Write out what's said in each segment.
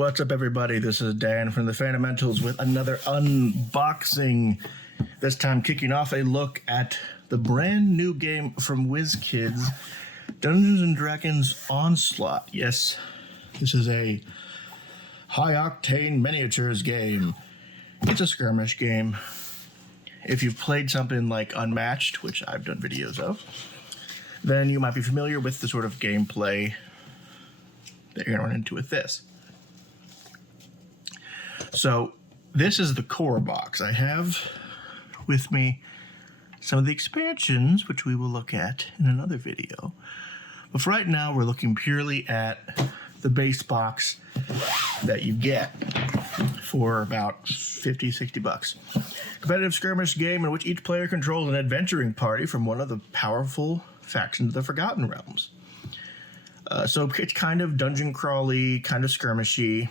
What's up, everybody? This is Dan from the Fundamentals with another unboxing. This time kicking off a look at the brand new game from Wizkids, Dungeons & Dragons Onslaught. Yes, this is a high-octane miniatures game. It's a skirmish game. If you've played something like Unmatched, which I've done videos of, then you might be familiar with the sort of gameplay that you're going to run into with this. So this is the core box. I have with me some of the expansions, which we will look at in another video. But for right now, we're looking purely at the base box that you get for about 50, 60 bucks. Competitive skirmish game in which each player controls an adventuring party from one of the powerful factions of the Forgotten Realms. So it's kind of dungeon crawly, kind of skirmishy.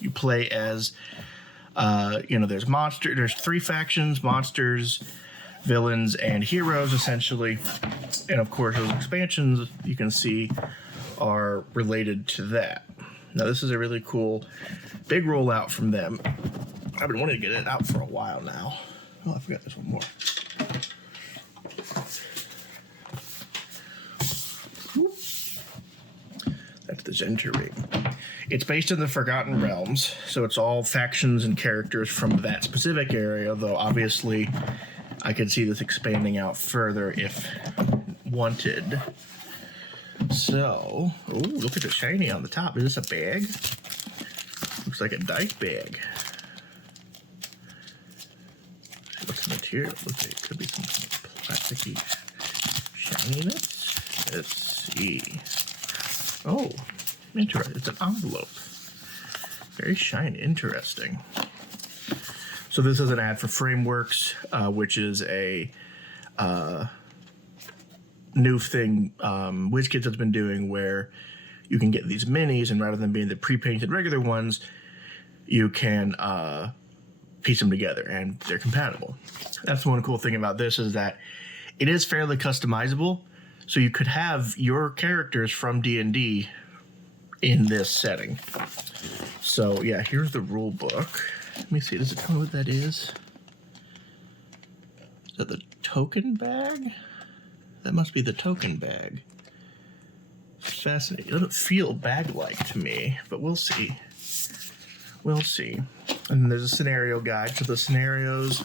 You play as, there's three factions: monsters, villains, and heroes, essentially. And of course, those expansions you can see are related to that. Now, this is a really cool big rollout from them. I've been wanting to get it out for a while now. Oh, I forgot this one more. That's the Zhentarim. It's based in the Forgotten Realms, so it's all factions and characters from that specific area, though obviously I could see this expanding out further if wanted. So, oh, look at the shiny on the top. Is this a bag? Looks like a dice bag. What's the material? Looks like it could be some kind of plasticky shininess. Let's see. Oh, interesting. It's an envelope. Very shiny. Interesting. So this is an ad for Frameworks, which is a new thing Wizkids has been doing where you can get these minis, and rather than being the pre-painted regular ones, you can piece them together, and they're compatible. That's one cool thing about this, is that it is fairly customizable. So you could have your characters from D&D in this setting. So yeah, here's the rule book. Let me see, does it tell me what that is? Is that the token bag? That must be the token bag. Fascinating. It doesn't feel bag-like to me, but we'll see. We'll see. And then there's a scenario guide. So the scenarios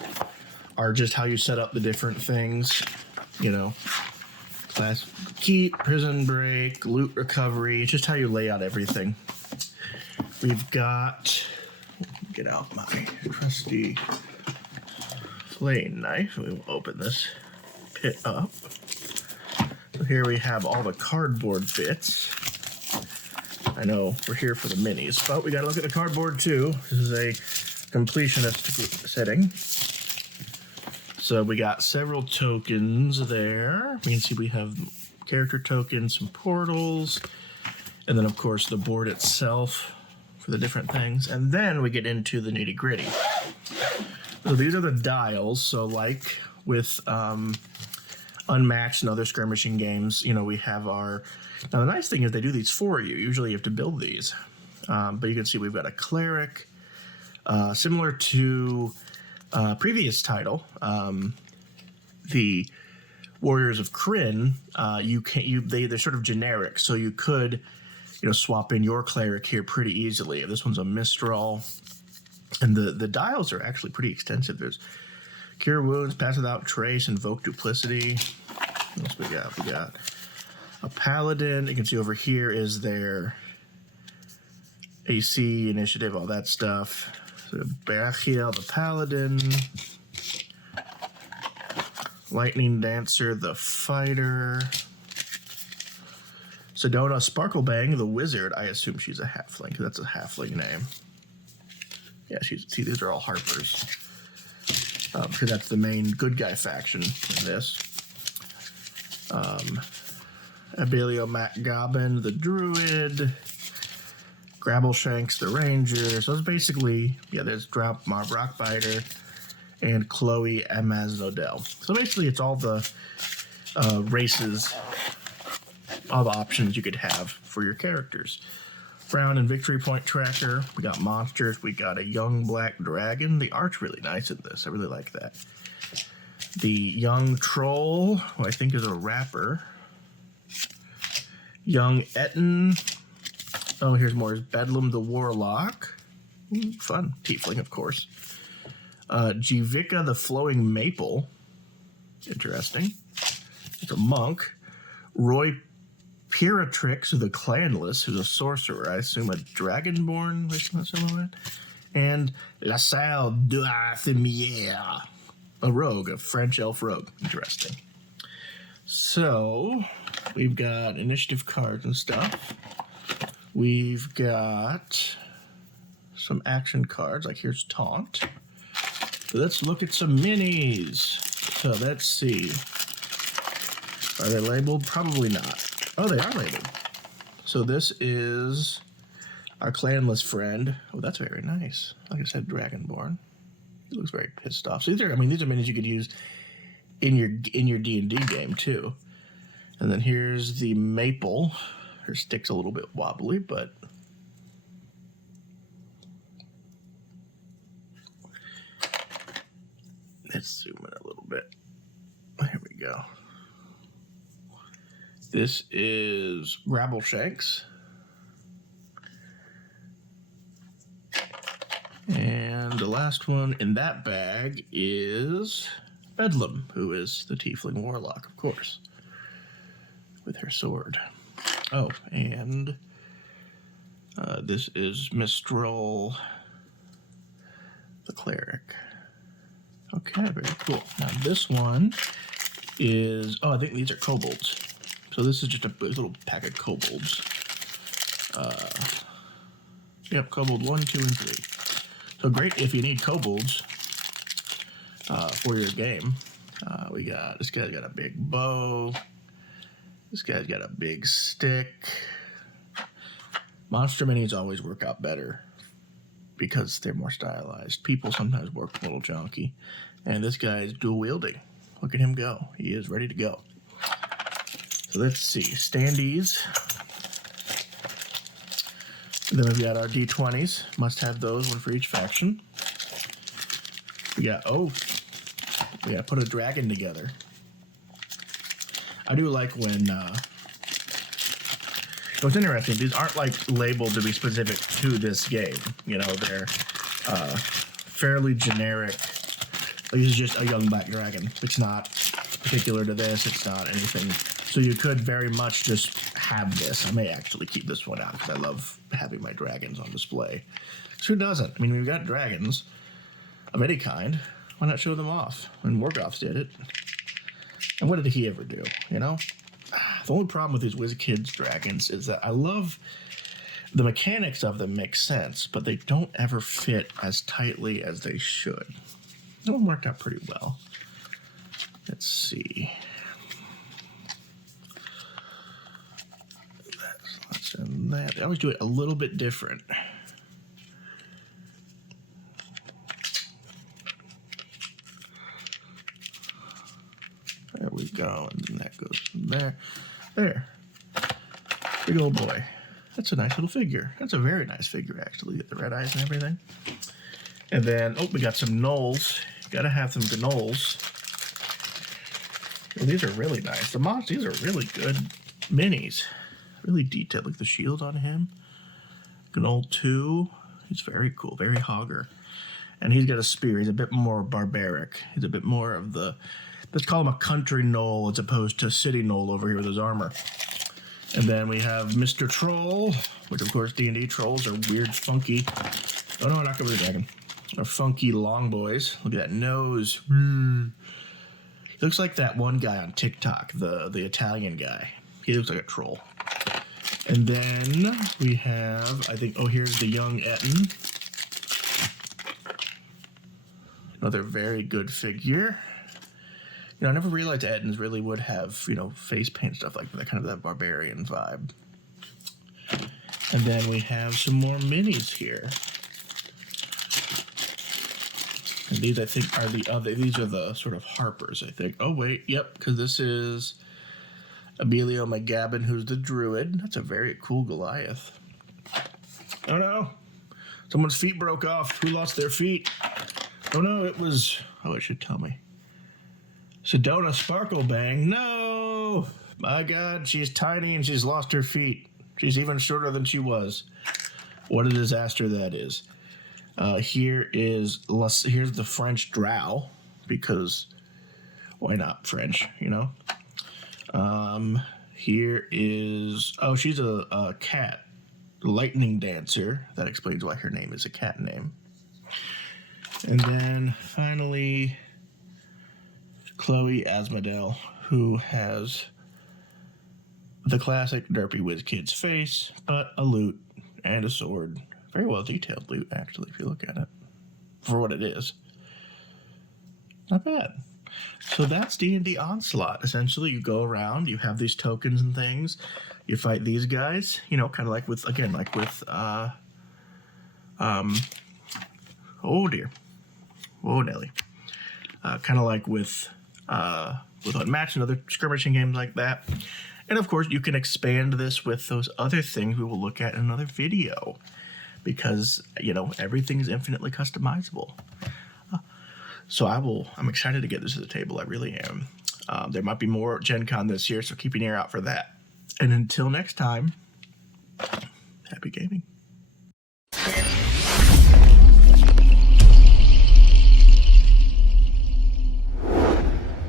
are just how you set up the different things, class keep, prison break, loot recovery. It's just how you lay out everything. We've got, get out my trusty flaying knife. We will open this pit up. So here we have all the cardboard bits. I know we're here for the minis, but we got to look at the cardboard too. This is a completionist setting. So we got several tokens there. We can see we have character tokens, some portals, and then of course the board itself for the different things. And then we get into the nitty gritty. So these are the dials. So like with Unmatched and other skirmishing games, we have our... Now the nice thing is they do these for you. Usually you have to build these. But you can see we've got a cleric, similar to... previous title, the Warriors of Kryn. They're sort of generic, so you could, swap in your cleric here pretty easily. This one's a Mistral, and the dials are actually pretty extensive. There's Cure Wounds, Pass Without Trace, Invoke Duplicity. What else we got? We got a Paladin. You can see over here is their AC, Initiative, all that stuff. Barachiel, the Paladin, Lightning Dancer, the Fighter, Sedona Sparklebang, the Wizard. I assume she's a halfling, because that's a halfling name. Yeah, see, these are all Harpers, because that's the main good guy faction in this. Abelio MacGobbin, the Druid, Grabbleshanks, the Ranger. So it's basically, there's Drop Marb Rockbiter and Chloe Amaznodel. So basically it's all the races, all the options you could have for your characters. Frown and Victory Point Tracker. We got monsters. We got a young black dragon. The art's really nice in this. I really like that. The young troll, who I think is a rapper. Young Etten. Oh, here's more. Bedlam the Warlock. Ooh, fun. Tiefling, of course. Jivika the Flowing Maple. Interesting. It's a monk. Roy Piratrix the Clanless, who's a sorcerer. I assume a dragonborn or something like that. And La Salle d'Arthemier, a rogue, a French elf rogue. Interesting. So, we've got initiative cards and stuff. We've got some action cards, like here's Taunt. So let's look at some minis. So let's see. Are they labeled? Probably not. Oh, they are labeled. So this is our clanless friend. Oh, that's very nice. Like I said, Dragonborn. He looks very pissed off. So these are minis you could use in your D&D game too. And then here's the Maple. Her stick's a little bit wobbly, but let's zoom in a little bit. Here we go. This is Grabbleshanks. And the last one in that bag is Bedlam, who is the Tiefling Warlock, of course, with her sword. Oh, and this is Mistral the Cleric. Okay, very cool. Now this one is, I think these are kobolds. So this is just a little pack of kobolds. Yep, kobold 1, 2, and 3. So great if you need kobolds for your game. We got, this guy's got a big bow. This guy's got a big stick. Monster minis always work out better because they're more stylized. People sometimes work a little junky. And this guy's dual wielding. Look at him go. He is ready to go. So let's see, standees. And then we've got our D20s. Must have those, one for each faction. We got, we gotta put a dragon together. I do like when, what's interesting, these aren't like labeled to be specific to this game. You know, they're fairly generic. This is just a young black dragon. It's not particular to this, it's not anything. So you could very much just have this. I may actually keep this one out because I love having my dragons on display. So who doesn't? I mean, we've got dragons of any kind. Why not show them off? And Morgoth's did it. And what did he ever do, you know? The only problem with these Wizkids dragons is that I love the mechanics of them make sense, but they don't ever fit as tightly as they should. That one worked out pretty well. Let's see. And that. I always do it a little bit different. There we go, and then that goes from there. There. Big old boy. That's a nice little figure. That's a very nice figure, actually. Get the red eyes and everything. And then, we got some gnolls. Gotta have some gnolls. Well, these are really nice. The monsters, these are really good minis. Really detailed. Look at the shield on him. Gnoll 2. He's very cool. Very hogger. And he's got a spear. He's a bit more barbaric. He's a bit more of the... Let's call him a country gnoll as opposed to city gnoll over here with his armor. And then we have Mr. Troll, which of course D&D trolls are weird, funky... Oh no, not over the dragon. They're funky long boys. Look at that nose. He looks like that one guy on TikTok, the Italian guy. He looks like a troll. And then we have, I think, here's the young Etten. Another very good figure. You know, I never realized Ettins really would have, you know, face paint stuff like that, kind of that barbarian vibe. And then we have some more minis here. And these, I think, are these are the sort of Harpers, I think. Oh, wait, yep, because this is Abelio McGabbin, who's the druid. That's a very cool Goliath. Oh no. Someone's feet broke off. Who lost their feet? Oh no, it was... Oh, it should tell me. Sedona Sparkle Bang. No! My God, she's tiny and she's lost her feet. She's even shorter than she was. What a disaster that is. Here's the French Drow, because why not French, you know? Here is... Oh, she's a cat. Lightning Dancer. That explains why her name is a cat name. And then finally, Chloe Asmodel, who has the classic derpy Wizkids face, but a lute and a sword. Very well detailed lute, actually, if you look at it. For what it is. Not bad. So that's D&D Onslaught. Essentially, you go around, you have these tokens and things, you fight these guys, you know, kind of like with, again, like with, oh dear. Whoa, Nelly. Kind of like with Unmatched and other skirmishing games like that. And of course, you can expand this with those other things we will look at in another video. Because, you know, everything is infinitely customizable. So I'm excited to get this to the table. I really am. There might be more Gen Con this year, so keep an ear out for that. And until next time, happy gaming.